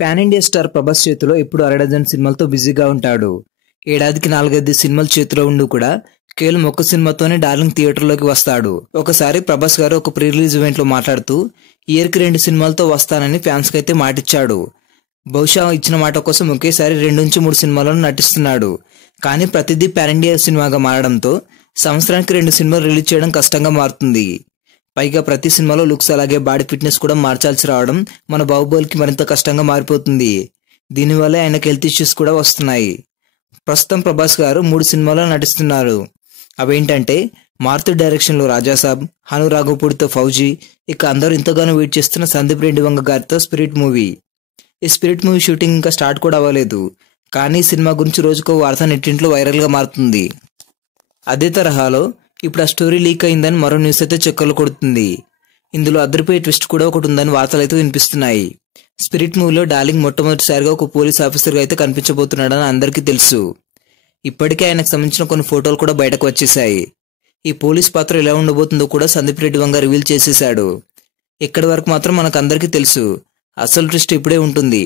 Pan India star Prabhas చేతిలో ఎప్పుడు అరడజన్ సినిమాలతో బిజీగా ఉంటాడు. ఏడాదికి 4-5 సినిమాలు చేతిలో ఉండి కూడా కేవలం ఒక్క సినిమాతోనే డార్లింగ్ థియేటర్లోకి వస్తాడు. ఒకసారి ప్రభాస్ గారు ఒక ప్రీ రిలీజ్ ఈవెంట్ లో మాట్లాడుతూ ఇయర్కి 2 సినిమాలతో వస్తానని ఫ్యాన్స్ కి అయితే మాటిచ్చాడు. బహుశా ఇచ్చిన మాట కోసం ఒకేసారి 2-3 సినిమాలను నటిస్తున్నాడు. కానీ ప్రతిదీ పాన్ ఇండియా సినిమాగా మారడంతో సంవత్సరానికి 2 సినిమాలు రిలీజ్ చేయడం కష్టంగా మారుతుంది. పైగా ప్రతి సినిమాలో లుక్స్ అలాగే బాడీ ఫిట్నెస్ కూడా మార్చాల్సి రావడం మన బాహుబలికి మరింత కష్టంగా మారిపోతుంది. దీనివల్ల ఆయనకు హెల్త్ ఇష్యూస్ కూడా వస్తున్నాయి. ప్రస్తుతం ప్రభాస్ గారు 3 సినిమాల్లో నటిస్తున్నారు. అవేంటంటే మారుతి డైరెక్షన్ లో రాజాసాబ్, హను రాఘవపూడితో ఫౌజీ, ఇక అందరూ ఎంతగానో వెయిట్ చేస్తున్న సందీప్ రెడ్డి వంగ గారితో స్పిరిట్ మూవీ. ఈ స్పిరిట్ మూవీ షూటింగ్ ఇంకా స్టార్ట్ కూడా అవ్వలేదు. కానీ ఈ సినిమా గురించి రోజుకో వార్త నెట్టింట్లో వైరల్ గా మారుతుంది. అదే తరహాలో ఇప్పుడు ఆ స్టోరీ లీక్ అయిందని మరో న్యూస్ అయితే చక్కర్లు కొడుతుంది. ఇందులో అదిరిపోయే ట్విస్ట్ కూడా ఒకటి ఉందని వార్తలు అయితే వినిపిస్తున్నాయి. స్పిరిట్ మూవీలో డార్లింగ్ మొట్టమొదటిసారిగా ఒక పోలీస్ ఆఫీసర్గా అయితే కనిపించబోతున్నాడని అందరికీ తెలుసు. ఇప్పటికే ఆయనకు సంబంధించిన కొన్ని ఫోటోలు కూడా బయటకు వచ్చేసాయి. ఈ పోలీస్ పాత్ర ఎలా ఉండబోతుందో కూడా సందీప్ రెడ్డి వంగ రివీల్ చేసేశాడు. ఇక్కడి వరకు మాత్రం మనకు అందరికీ తెలుసు. అసలు ట్విస్ట్ ఇప్పుడే ఉంటుంది.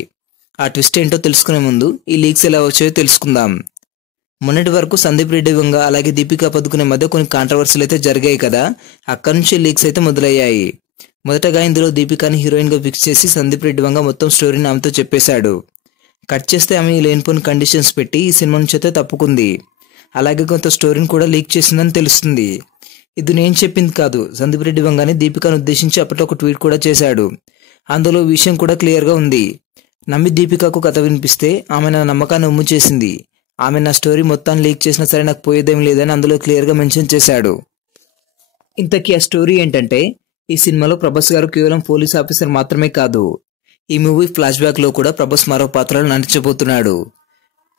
ఆ ట్విస్ట్ ఏంటో తెలుసుకునే ముందు ఈ లీక్స్ ఎలా వచ్చాయో తెలుసుకుందాం. మొన్నటి వరకు సందీప్ రెడ్డి వంగ అలాగే దీపికా పదుకునే మధ్య కొన్ని కాంట్రవర్సీలు అయితే జరిగాయి కదా. అక్కడి నుంచి లీక్స్ అయితే మొదలయ్యాయి. మొదటగా ఇందులో దీపికాని హీరోయిన్ గా ఫిక్స్ చేసి సందీప్ రెడ్డి వంగ మొత్తం స్టోరీని ఆమెతో చెప్పేశాడు. కట్ చేస్తే ఆమె లేనిపోని కండిషన్స్ పెట్టి ఈ సినిమా నుంచి అయితే తప్పుకుంది. అలాగే కొంత స్టోరీని కూడా లీక్ చేసిందని తెలుస్తుంది. ఇది నేను చెప్పింది కాదు. సందీప్ రెడ్డి వంగని దీపికాను ఉద్దేశించి అప్పట్లో ఒక ట్వీట్ కూడా చేశాడు. అందులో విషయం కూడా క్లియర్ గా ఉంది. నమ్మి దీపికాకు కథ వినిపిస్తే ఆమె నా నమ్మకాన్ని ఉమ్ము చేసింది. ఆమె నా స్టోరీ మొత్తాన్ని లీక్ చేసినా సరే నాకు పోయేదేం లేదని అందులో క్లియర్ గా మెన్షన్ చేశాడు. ఇంతకీ ఆ స్టోరీ ఏంటంటే, ఈ సినిమాలో ప్రభాస్ గారు కేవలం పోలీస్ ఆఫీసర్ మాత్రమే కాదు, ఈ మూవీ ఫ్లాష్ బ్యాక్ లో కూడా ప్రభాస్ మరో పాత్రలో నటించబోతున్నాడు.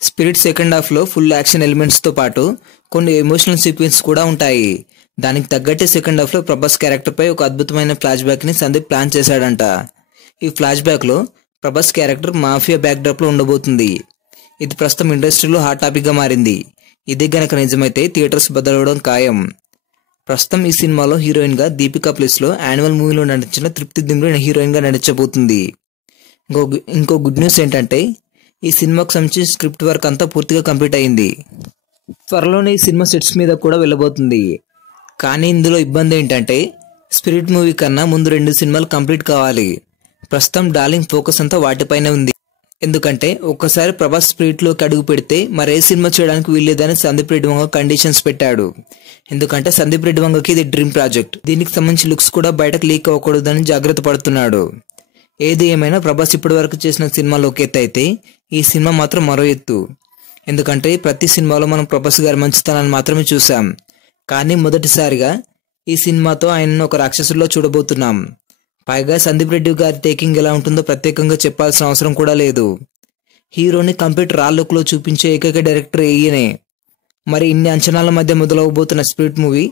స్పిరిట్ సెకండ్ హాఫ్ లో ఫుల్ యాక్షన్ ఎలిమెంట్స్ తో పాటు కొన్ని ఎమోషనల్ సీక్వెన్స్ కూడా ఉంటాయి. దానికి తగ్గట్టే సెకండ్ హాఫ్ లో ప్రభాస్ క్యారెక్టర్ పై ఒక అద్భుతమైన ఫ్లాష్ బ్యాక్ ని సందీప్ ప్లాన్ చేశాడంట. ఈ ఫ్లాష్ బ్యాక్ లో Prabhas character mafia back drop లో ఉండబోతుంది. ఇది ప్రస్తుతం ఇండస్ట్రీలో హాట్ టాపిక్ గా మారింది. ఇదే గనక నిజమైతే థియేటర్స్ బదలవడం ఖాయం. ప్రస్తుతం ఈ సినిమాలో హీరోయిన్ గా దీపికా ప్లేస్ లో యాన్యువల్ మూవీలో నటించిన తృప్తి దిమ్రి హీరోయిన్ గా నటించబోతుంది. ఇంకో గుడ్ న్యూస్ ఏంటంటే, ఈ సినిమాకు సంబంధించి స్క్రిప్ట్ వర్క్ అంతా పూర్తిగా కంప్లీట్ అయింది. త్వరలోనే ఈ సినిమా సెట్స్ మీద కూడా వెళ్ళబోతుంది. కానీ ఇందులో ఇబ్బంది ఏంటంటే, స్పిరిట్ మూవీ కన్నా ముందు 2 సినిమాలు కంప్లీట్ కావాలి. ప్రస్తుతం డార్లింగ్ ఫోకస్ అంతా వాటిపైనే ఉంది. ఎందుకంటే ఒక్కసారి ప్రభాస్ స్పిరిట్ లోకి అడుగు పెడితే మరే సినిమా చేయడానికి వీల్లేదని సందీప్ రెడ్డి వంగ కండిషన్స్ పెట్టాడు. ఎందుకంటే సందీప్ రెడ్డి వంగకి ఇది డ్రీమ్ ప్రాజెక్ట్. దీనికి సంబంధించి లుక్స్ కూడా బయటకు లీక్ అవ్వకూడదని జాగ్రత్త పడుతున్నాడు. ఏది ఏమైనా ప్రభాస్ ఇప్పటి వరకు చేసిన సినిమాలో ఒక ఎత్తు అయితే, ఈ సినిమా మాత్రం మరో ఎత్తు. ఎందుకంటే ప్రతి సినిమాలో మనం ప్రభాస్ గారి మంచితనాన్ని మాత్రమే చూసాం. కానీ మొదటిసారిగా ఈ సినిమాతో ఆయనను ఒక రాక్షసుల్లో చూడబోతున్నాం. పైగా సందీప్ రెడ్డి గారి టేకింగ్ ఎలా ఉంటుందో ప్రత్యేకంగా చెప్పాల్సిన అవసరం కూడా లేదు. హీరోని కంప్లీట్ రా లుక్ లో చూపించే ఏకైక డైరెక్టర్ ఈయనే. మరి ఇన్ని అంచనాల మధ్య మొదలవబోతున్న స్పిరిట్ మూవీ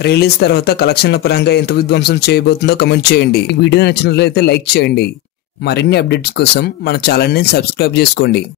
రిలీజ్ తర్వాత కలెక్షన్ల పరంగా ఎంత విధ్వంసం చేయబోతుందో కమెంట్ చేయండి. ఈ వీడియో నచ్చినట్లయితే లైక్ చేయండి. మరిన్ని అప్డేట్స్ కోసం మన ఛానల్ ని సబ్స్క్రైబ్ చేసుకోండి.